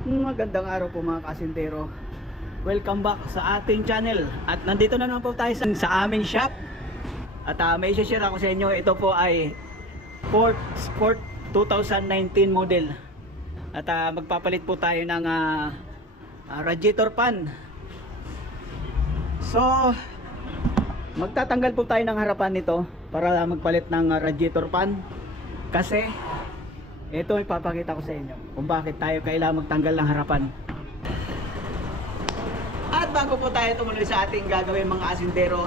Magandang araw po mga kasintero. Welcome back sa ating channel. At nandito na naman po tayo sa aming shop. At may i-share ako sa inyo. Ito po ay Ford Sport 2019 model. At magpapalit po tayo ng radiator fan. So magtatanggal po tayo ng harapan nito para magpalit ng radiator fan. Kasi ito ipapakita ko sa inyo kung bakit tayo kailangan magtanggal ng harapan. At bago po tayo tumuloy sa ating gagawin mga asintero,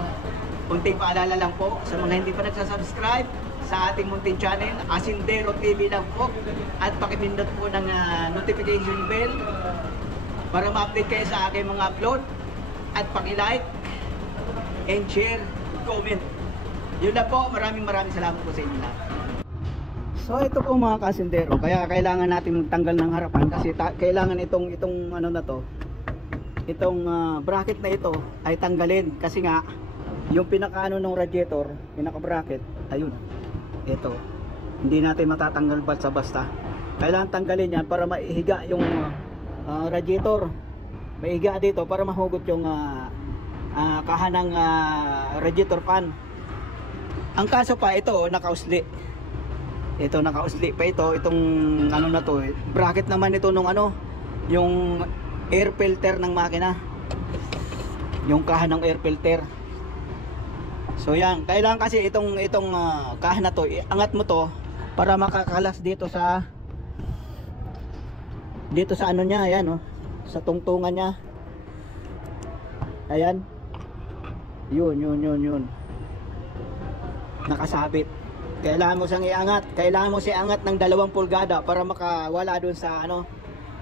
kunting paalala lang po sa mga hindi pa nagsasubscribe sa ating munting channel, Asintero TV lang po. At pakipindot po ng notification bell para ma-update kayo sa aking mga upload. At paki-like and share, comment. Yun na po, maraming salamat po sa inyo lahat. So ito po mga kasintero, kaya kailangan natin magtanggal ng harapan kasi kailangan itong ano na to, itong bracket na ito ay tanggalin kasi nga yung pinakaano ng radiator, pinaka bracket, ayun. Ito. Hindi natin matatanggal basta-basta. Kailangan tanggalin yan para maihiga yung radiator. Maihiga dito para mahugot yung kahanang radiator fan. Ang kaso pa ito, nakausli. Ito nakausli pa ito, itong ano na to, bracket naman ito nung ano, yung air filter ng makina, yung kahan ng air filter. So yan, kailangan kasi itong kahan na to, iangat mo to para makakalas dito sa ano niya, ayan oh, sa tungtungan niya. Ayan. Yun. Nakasabit. Kailangan mo siyang iangat. Kailangan mo siyang iangat ng 2 pulgada para makawala dun sa ano,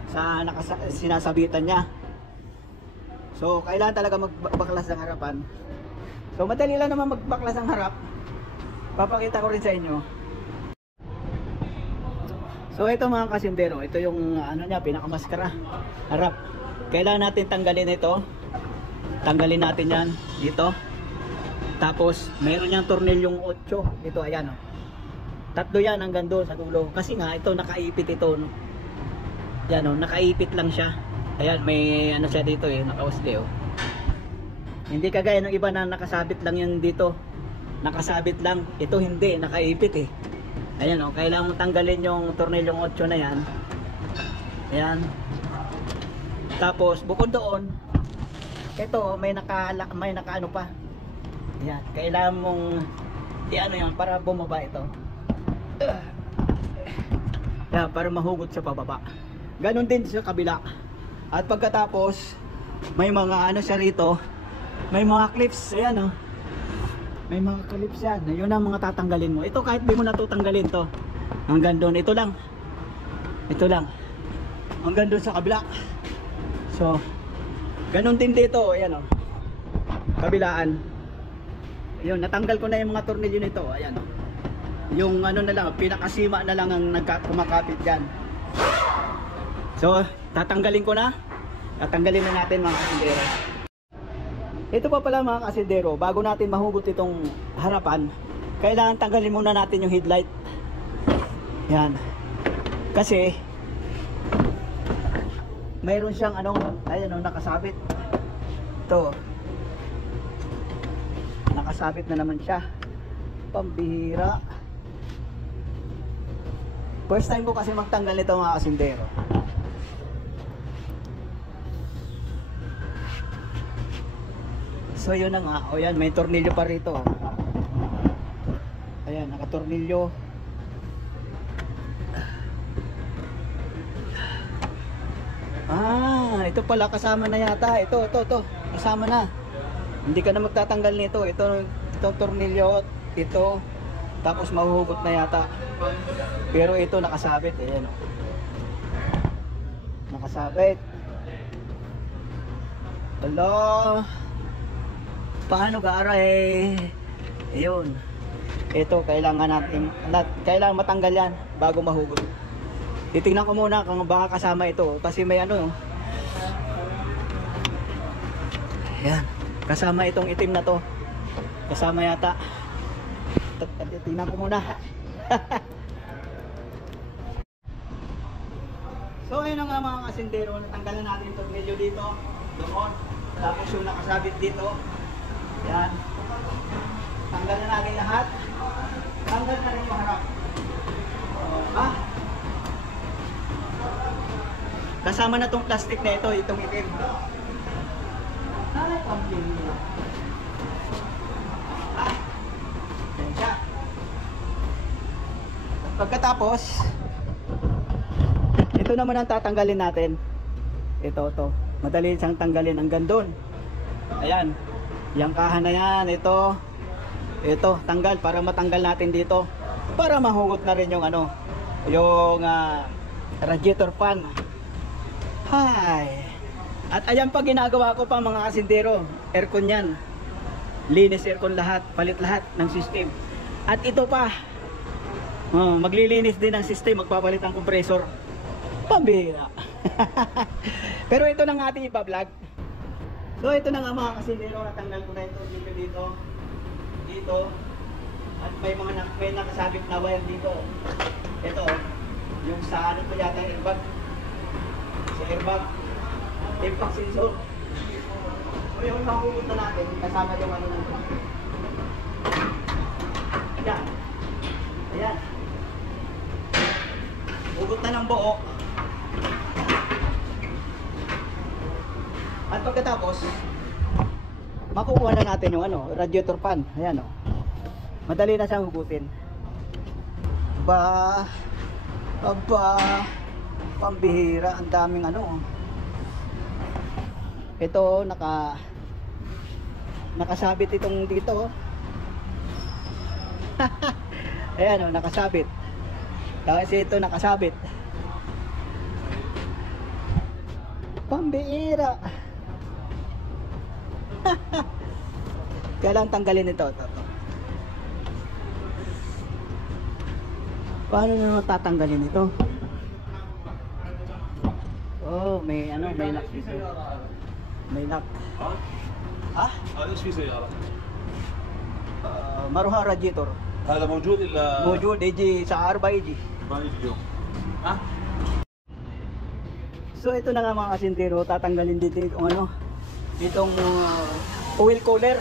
sa sinasabitan niya. So kailangan talaga magbaklas ng harapan. So madali lang naman magbaklas ng harap. Papakita ko rin sa inyo. So ito mga kasintero, ito yung ano niya, pinakamaskara, harap. Kailangan natin tanggalin ito. Tanggalin natin yan dito. Tapos mayroon yang tornilyong 8 dito, ayan oh. Tatlo yan hanggang doon sa dulo. Kasi nga ito nakaipit ito no? Yan o, nakaipit lang siya. Ayan, may ano siya dito eh, nakausli oh. Hindi kagaya ng iba na nakasabit lang yan dito. Nakasabit lang. Ito hindi, nakaipit eh. Ayan o, kailangan mo tanggalin yung tornilyong 8 na yan. Ayan. Tapos bukod doon, ito may nakaano pa. Ayan, kailangan mong i-ano yan para bumaba ito. Yan, para mahugot sa pababa. Ganon din sa kabila. At pagkatapos may mga ano siya rito, may mga clips, ayan oh. May mga clips yan. Yun ang mga tatanggalin mo. Ito kahit di mo na to tanggalin to. Hanggang doon, ito lang. Ito lang. Hanggang doon sa kabila. So, ganon din dito, ayan oh. Kabilaan. Ayun, natanggal ko na yung mga tornilyo nito, ayan oh. Yung ano na lang, pinakasima na lang ang kumakapit dyan. So, tatanggalin ko na. Tatanggalin na natin mga kasindero. Ito pa pala mga kasindero, bago natin mahugot itong harapan, kailangan tanggalin muna natin yung headlight. Yan. Kasi, mayroon siyang anong, ayan o, nakasabit. Ito. Nakasabit na naman siya. Pambihira. First time ko kasi magtanggal nito mga kasindero. So yun na nga. O yan, may tornilyo pa rito. Ayan, nakatornilyo. Ito pala kasama na yata. Ito. Kasama na. Hindi ka na magtatanggal nito. Ito tornilyo. Ito. Tapos mahuhugot na yata. Pero ito nakasabit. Ayan. Nakasabit. Hello. Paano gaara eh? Ayun. Ito kailangan natin. Kailangan matanggal yan bago mahugot. Titingnan ko muna kung baka kasama ito. Kasi may ano. Ayan. Kasama itong itim na to. Kasama yata. Tingnan ko muna. So ayun na nga mga kasindero, natanggalan natin yung tornilyo dito, doon. Tapos yung nakasabit dito. Yan. Tanggal na natin lahat. Tanggal na rin yung harap. Ah. Kasama na tong plastic na ito, itong itim. Ay, pambili. Ah. Yan siya. Pagkatapos, ito naman ang tatanggalin natin. Ito. Madali siyang tanggalin hanggang doon. Ayan. Yang kahan na yan. Ito, tanggal para matanggal natin dito. Para mahugot na rin yung yung radiator fan. Hi. At ayan pa ginagawa ko pa mga kasindero. Aircon yan. Linis aircon lahat. Palit lahat ng system. At ito pa. Maglilinis din ng system. Magpapalit ng compressor. Pambira. Pero ito na nga ating ipa-vlog. So ito na nga mga kasindero. Natanggal ko na ito dito. At may nakasabit na wire dito. Ito. Yung sa ko yata airbag. Sa airbag. Impact sensor. So yung mahugot na natin. Kasama yung ng Ayan. Hugot na ng buo. At pagkatapos, makukuha na natin yung radiator fan. Ayan madali na siyang hugutin. Pambihira, ang daming Ito nakasabit itong dito. Ayan nakasabit. Kasi ito nakasabit. Pambihira. Kailangan tanggalin ito. Paano na tatanggalin ito? Oh, may lock dito. May lock. ايش في سيارة؟ مروحة راديتور. هذا موجود الا موجود يجي ساعة 4 يجي. ما يجي اليوم. So ito na nga mga kasindero, tatanggalin dito itong oil cooler.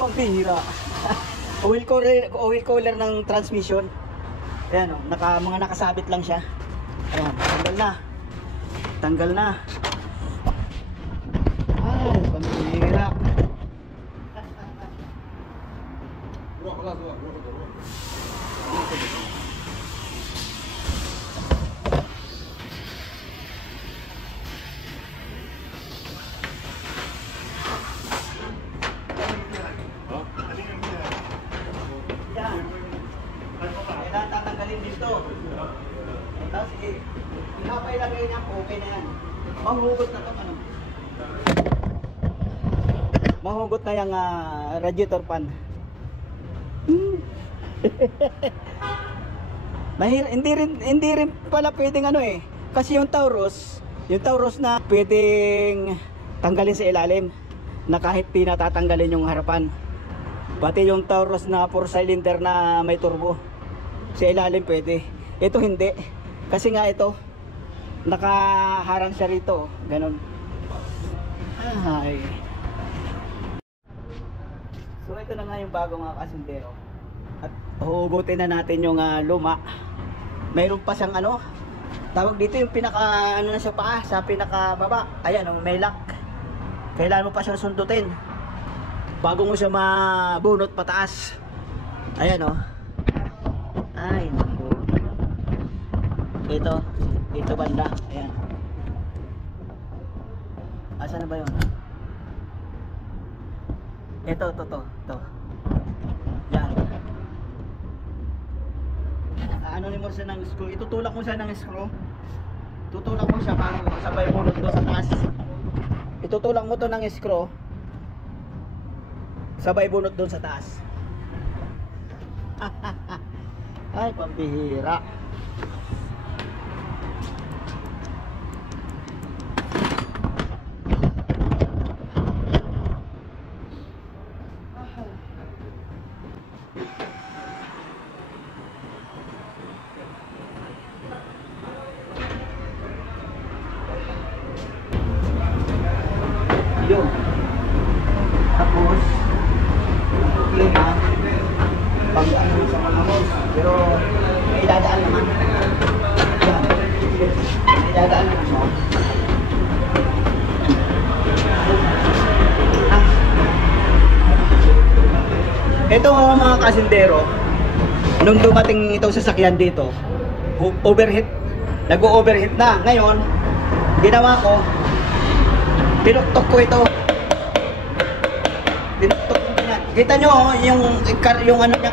Pambihira. oil cooler ng transmission. Ayan mga nakasabit lang siya. Ayan, tanggal na. Ay, pambihira. Kailangan tatanggalin dito. Tapos ilagay niya, okay na yan. Mahugot na ito mahugot na yung radiator fan. Hindi rin pala pwedeng kasi yung Taurus na pwedeng tanggalin sa ilalim na kahit di natatanggalin yung harapan. Pati yung Taurus na 4-cylinder na may turbo sa ilalim pwede. Ito hindi. Kasi nga ito nakaharang siya rito. Ganon. Ay. So ito na nga yung bago mga kasindero. At hugutin na natin yung luma. Mayroon pa siyang tawag dito yung pinaka na sa paa, sa pinaka baba. Ayan may lock. Kailangan mo pa siyang sundutin bago mo siya mabunot pataas. Ayan ay naku. Ito banda. Ayan. Asa na ba yun? Ito. Yan. Ni mo siya ng screw. Itutulak mo siya ng screw. Tutulak mo siya para sabay bunot doon sa taas. Itutulak mo to ng screw. Sabay bunot doon sa taas. Ay, pambihira. Dadaan ko siya. Ito mga kasindero, nung dumating itong sasakyan dito, overheat, nag-overheat na. Ngayon, ginawa ko, tinuktok ko ito. Tinuktok ko na. Kita nyo yung ano niya,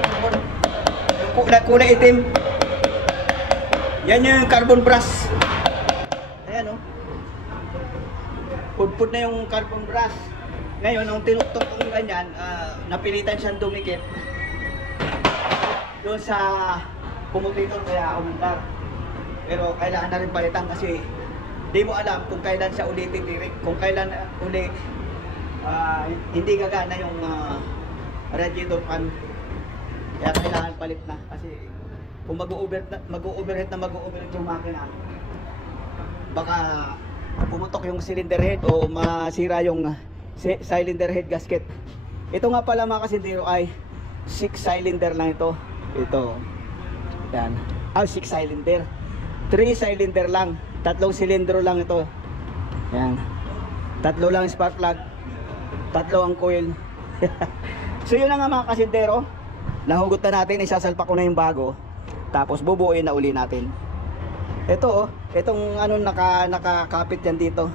yung kulay itim. Yan yung carbon brush. Ayan o. Pudpud na yung carbon brush. Ngayon, nung tinuktok ko ganyan, napilitan siyang dumikit doon sa pumutitor kaya umandar. Pero kailangan na rin palitan kasi di mo alam kung kailan siya ulitin direct. Kung kailan ulit hindi gagana yung radiator fan. Kaya kailangan palit na kasi kung mag-overheat yung makina, baka pumutok yung cylinder head o masira yung cylinder head gasket. Ito nga pala mga kasindero ay 6 cylinder lang ito. Ito. Yan. 6 cylinder. 3 cylinder lang. 3 silindro lang ito. Yan. 3 lang spark plug. 3 ang coil. So yun na nga mga kasindero. Nahugot na natin. Isasalpak ko na yung bago. Tapos bubuuin na uli natin. Ito itong ano nakakapit yan dito.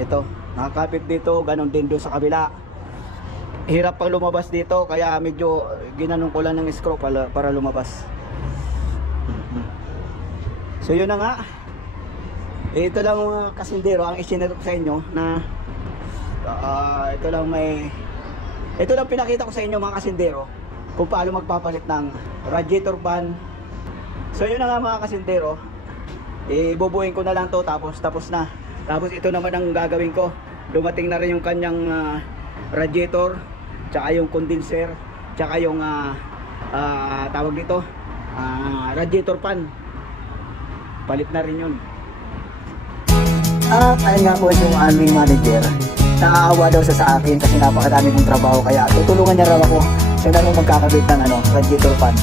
Ito. Nakakapit dito, ganun din doon sa kabila. Hirap pang lumabas dito, kaya medyo ginanong ko lang ng screw para lumabas. So yun na nga. Ito lang mga kasindero ang isinero ko sa inyo na ito lang pinakita ko sa inyo mga kasindero kung paano magpapalit ng radiator fan. So yun na nga mga kasindero. Ibubuhin ko na lang to tapos na. Tapos ito naman ang gagawin ko. Dumating na rin yung kanyang radiator, tsaka yung condenser, tsaka yung tawag dito, radiator fan. Palit na rin yun. At ayun nga po yung aming manager. Naaawa daw sa akin kasi napakadami kong trabaho, kaya tutulungan niya raw ako. Siya na rin magkakabit ng radiator fan.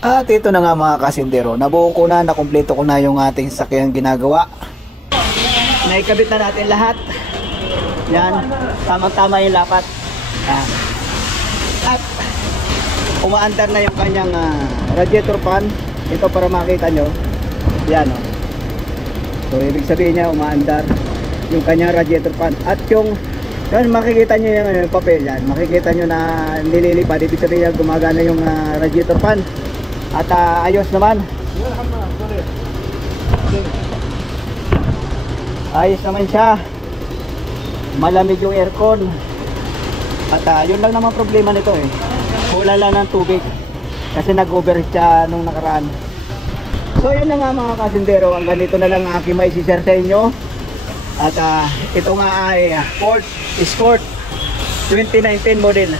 At ito na nga mga kasindero, nabuo ko na, nakumpleto ko na yung ating sakyang ginagawa. Naikabit na natin lahat. Yan, tamang-tama yung lapat. Yan. At umaandar na yung kanyang radiator fan. Ito para makita nyo. Yan o. So ibig sabihin niya umaandar yung kanyang radiator fan. At yung makikita nyo yung papel yan. Makikita nyo na nililipad. Ibig sabihin niya gumagana yung radiator fan. At ayos naman. Ayos naman siya. Malamig yung aircon. At yun lang naman problema nito eh. Kulang lang ng tubig. Kasi nag-overheat siya nung nakaraan. So yun na nga mga kasindero. Ang ganito na lang aking may share sa inyo. At ito nga ay Ford Escort 2019 model.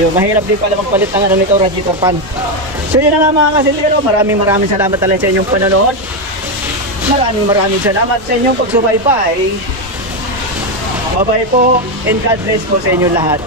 Yung mahirap din pala magpalit ng nito radiator fan. So yun na nga mga kasindero, maraming salamat talaga sa inyong panonood. Maraming salamat sa inyong pagsubaybay. Bye-bye po and God bless po sa inyong lahat.